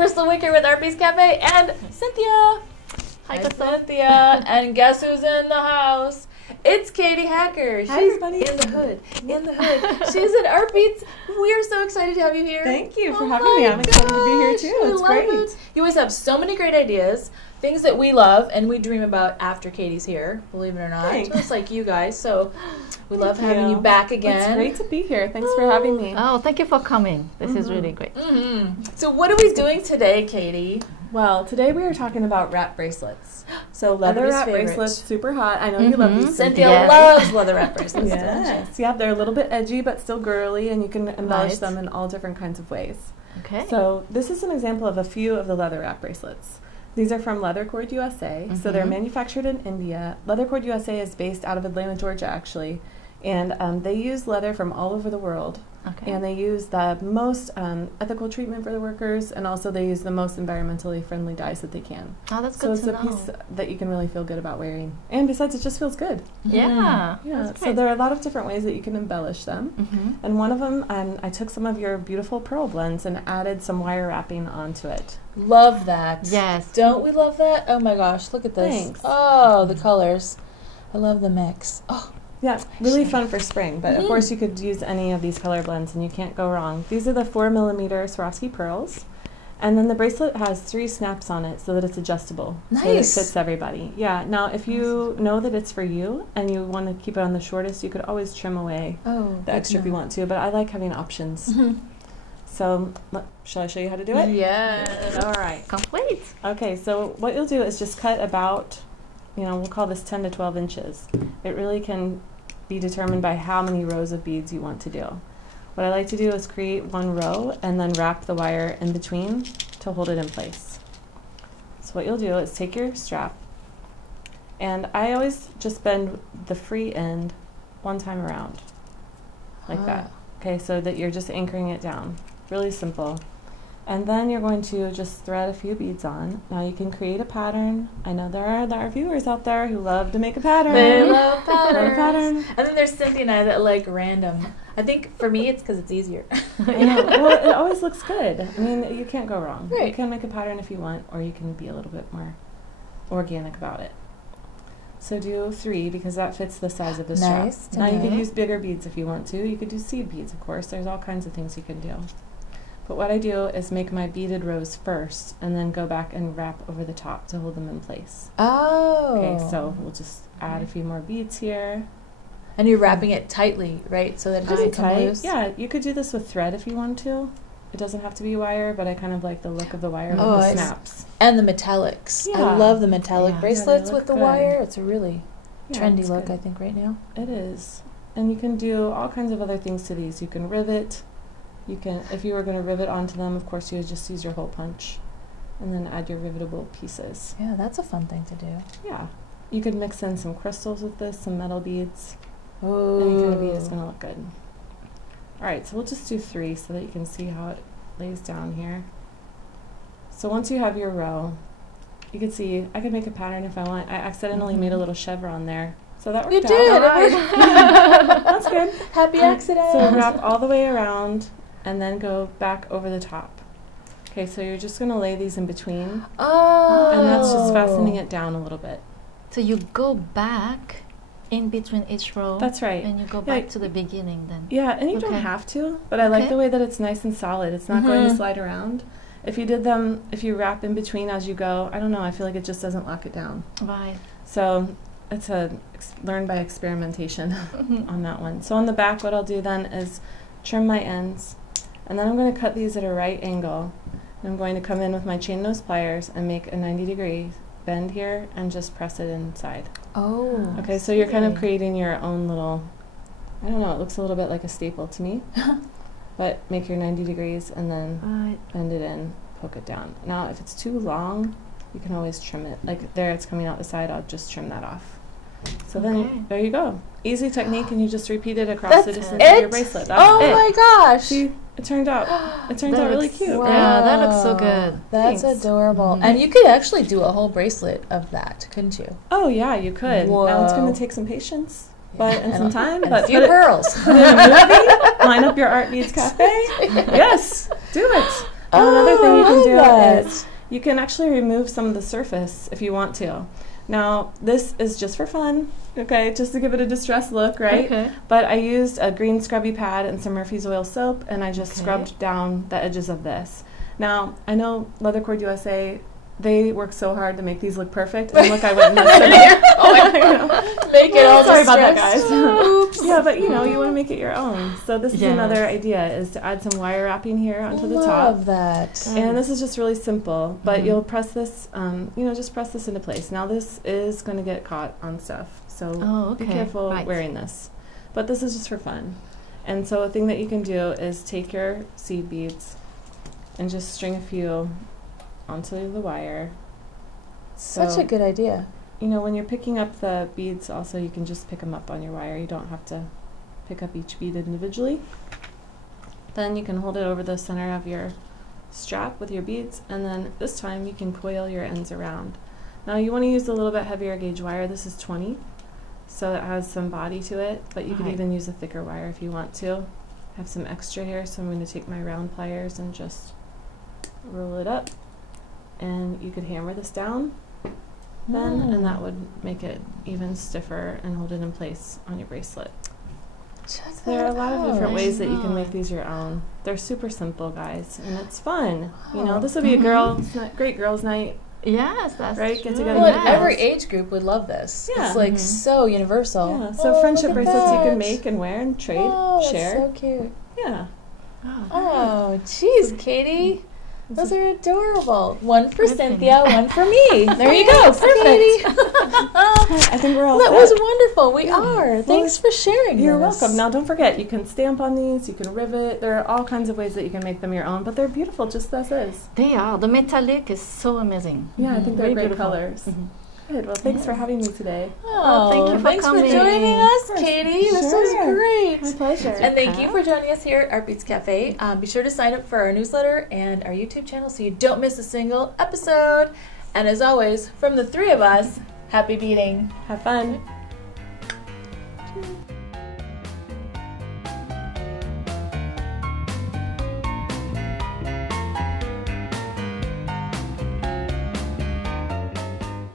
Kristal Wick here with Artbeads Cafe and Cynthia. Hi, Kristal. Cynthia. And guess who's in the house? It's Katie Hacker. Hi, She's everybody. in the hood. In the hood. She's at Artbeads. We are so excited to have you here. Thank you for having me. I'm excited to be here too. It's great. You always have so many great ideas, things that we love and we dream about after Katie's here, believe it or not. Thanks. Just like you guys. So we love having you back again. It's great to be here. Thanks for having me. Oh, thank you for coming. This is really great. So what are we doing today, Katie? Well, today we are talking about wrap bracelets. So leather Everybody's wrap favorite. bracelets, super hot. I know you love these. Cynthia Yes. loves leather wrap bracelets. Yes. Yeah, they're a little bit edgy but still girly, and you can embellish Right. them in all different kinds of ways. Okay. So this is an example of a few of the leather wrap bracelets. These are from Leathercord USA. So they're manufactured in India. Leathercord USA is based out of Atlanta, Georgia, actually. And they use leather from all over the world. Okay. And they use the most ethical treatment for the workers, and also they use the most environmentally friendly dyes that they can. Oh, that's So good it's to a know. piece that you can really feel good about wearing. And besides, it just feels good. Yeah. Yeah. That's So great. there are a lot of different ways that you can embellish them. And one of them, I took some of your beautiful pearl blends and added some wire wrapping onto it. Love that. Yes. Don't we love that? Oh my gosh, look at this. Thanks. Oh, the colors. I love the mix. Oh, Yeah, really fun for spring, but of course you could use any of these color blends and you can't go wrong. These are the 4mm Swarovski pearls, and then the bracelet has 3 snaps on it so that it's adjustable. So that it Nice. fits everybody. Yeah, now if you know that it's for you and you want to keep it on the shortest, you could always trim away the extra if you want to, but I like having options. So, shall I show you how to do it? Yes. All right. Complete. Okay, so what you'll do is just cut about, we'll call this 10 to 12 inches. It really can be determined by how many rows of beads you want to do. What I like to do is create one row and then wrap the wire in between to hold it in place. So what you'll do is take your strap, and I always just bend the free end one time around, like that. Okay, so that you're just anchoring it down. Really simple. And then you're going to just thread a few beads on. Now you can create a pattern. I know there are viewers out there who love to make a pattern. They love patterns. Love a pattern. And then there's Cynthia and I that like random. I think for me it's because it's easier. I know. Well, it always looks good. I mean, you can't go wrong. Right. You can make a pattern if you want, or you can be a little bit more organic about it. So do 3 because that fits the size of the strap. Nice to Now you could know. use bigger beads if you want to. You could do seed beads, of course. There's all kinds of things you can do. But what I do is make my beaded rows first and then go back and wrap over the top to hold them in place. Oh. Okay, so we'll just add a few more beads here. And you're wrapping it tightly, right? So that it doesn't come loose? Yeah, you could do this with thread if you want to. It doesn't have to be wire, but I kind of like the look of the wire Oh, with I the see. snaps. And the metallics. I Yeah. love the metallic Yeah. bracelets Yeah, they with the look good. wire. It's a really Yeah, trendy it's look, good. I think, right now. It is. And you can do all kinds of other things to these. You can rivet. You can, if you were going to rivet onto them, of course, you would just use your hole punch and then add your rivetable pieces. Yeah, that's a fun thing to do. Yeah. You could mix in some crystals with this, some metal beads. Oh. Any kind of bead is going to look good. All right, so we'll just do 3 so that you can see how it lays down here. So once you have your row, you can see I could make a pattern if I want. I accidentally made a little chevron there. So that worked You out. did. All right. That's good. Happy accident. So wrap all the way around and then go back over the top. Okay, so you're just going to lay these in between, Oh. and that's just fastening it down a little bit. So you go back in between each row. That's right. And you go Yeah. back to the beginning then. Yeah, and you don't Okay. have to, but I like Okay. the way that it's nice and solid. It's not going to slide around. If you wrap in between as you go, I don't know, I feel like it just doesn't lock it down. Right. So it's learn by experimentation on that one. So on the back, what I'll do then is trim my ends, and then I'm going to cut these at a right angle. And I'm going to come in with my chain nose pliers and make a 90-degree bend here and just press it inside. Oh. Okay, so you're kind of Okay. creating your own little, I don't know, it looks a little bit like a staple to me. But make your 90 degrees and then Right. bend it in, poke it down. Now, if it's too long, you can always trim it. Like there, it's coming out the side, I'll just trim that off. So Okay. then, there you go. Easy technique, and you just repeat it across the That's distance of your it? bracelet. That's Oh it. my gosh. See, it turned out That really looks- cute. Wow. right? Yeah, that looks so good. That's Thanks. adorable. And you could actually do a whole bracelet of that, couldn't you? Oh yeah, you could. Now it's going Whoa. to take some patience, but and And some a- time. And But a few put it pearls. in a movie, line up your Artbeads Cafe. Yes, do it. And another thing you can do that. is you can actually remove some of the surface if you want to. Now, this is just for fun, okay, just to give it a distressed look, right? Okay. But I used a green scrubby pad and some Murphy's Oil soap, and I just scrubbed down the edges of this. Now, I know Leathercord USA, they work so hard to make these look perfect, and look, I went and messed it up. Oh, I know. Make it all Sorry about that, distressed. guys. Oops. Yeah, but you know, you want to make it your own. So this is Yes. another idea, is to add some wire wrapping here onto the top. Love that. And this is just really simple, but Mhm. you'll press this, you know, just press this into place. Now this is going to get caught on stuff, so Oh, be okay. careful Right. wearing this. But this is just for fun. And so a thing that you can do is take your seed beads and just string a few onto the wire. Such So, a good idea. you know, when you're picking up the beads, also you can just pick them up on your wire. You don't have to pick up each bead individually. Then you can hold it over the center of your strap with your beads, and then this time you can coil your ends around. Now you want to use a little bit heavier gauge wire. This is 20, so it has some body to it, but you could Right. even use a thicker wire if you want to. I have some extra here, so I'm going to take my round pliers and just roll it up, and you could hammer this down then, and that would make it even stiffer and hold it in place on your bracelet. Check There are a lot of different out. ways that you can make Nice. these your own. They're super simple, guys, and it's fun. You know, Wow. this would be a great girls' night, Yes, that's right? Get true. together Well, with and your every girls. age group would love this. Yeah. It's like Mhm. so universal. Yeah, so Oh, friendship look at bracelets you that. can make and wear and trade, Oh, share. that's so cute. Yeah. Oh, jeez, Katie. Those are adorable. One for Good Cynthia, one for me. There you go. Katie. I think we're all That set. was wonderful. We are. Thanks for sharing You're this. welcome. Now, don't forget, you can stamp on these, you can rivet. There are all kinds of ways that you can make them your own, but they're beautiful just as is. They are. The metallic is so amazing. Yeah, I think they're Very great beautiful. colors. Mhm. Good. Well, thanks for having me today. Oh, thank you for thanks coming. for joining us, Of course. Katie. This Sure. was great. My pleasure. And thank you for joining us here at Artbeads Cafe. Be sure to sign up for our newsletter and our YouTube channel so you don't miss a single episode. And as always, from the three of us, happy beating. Have fun.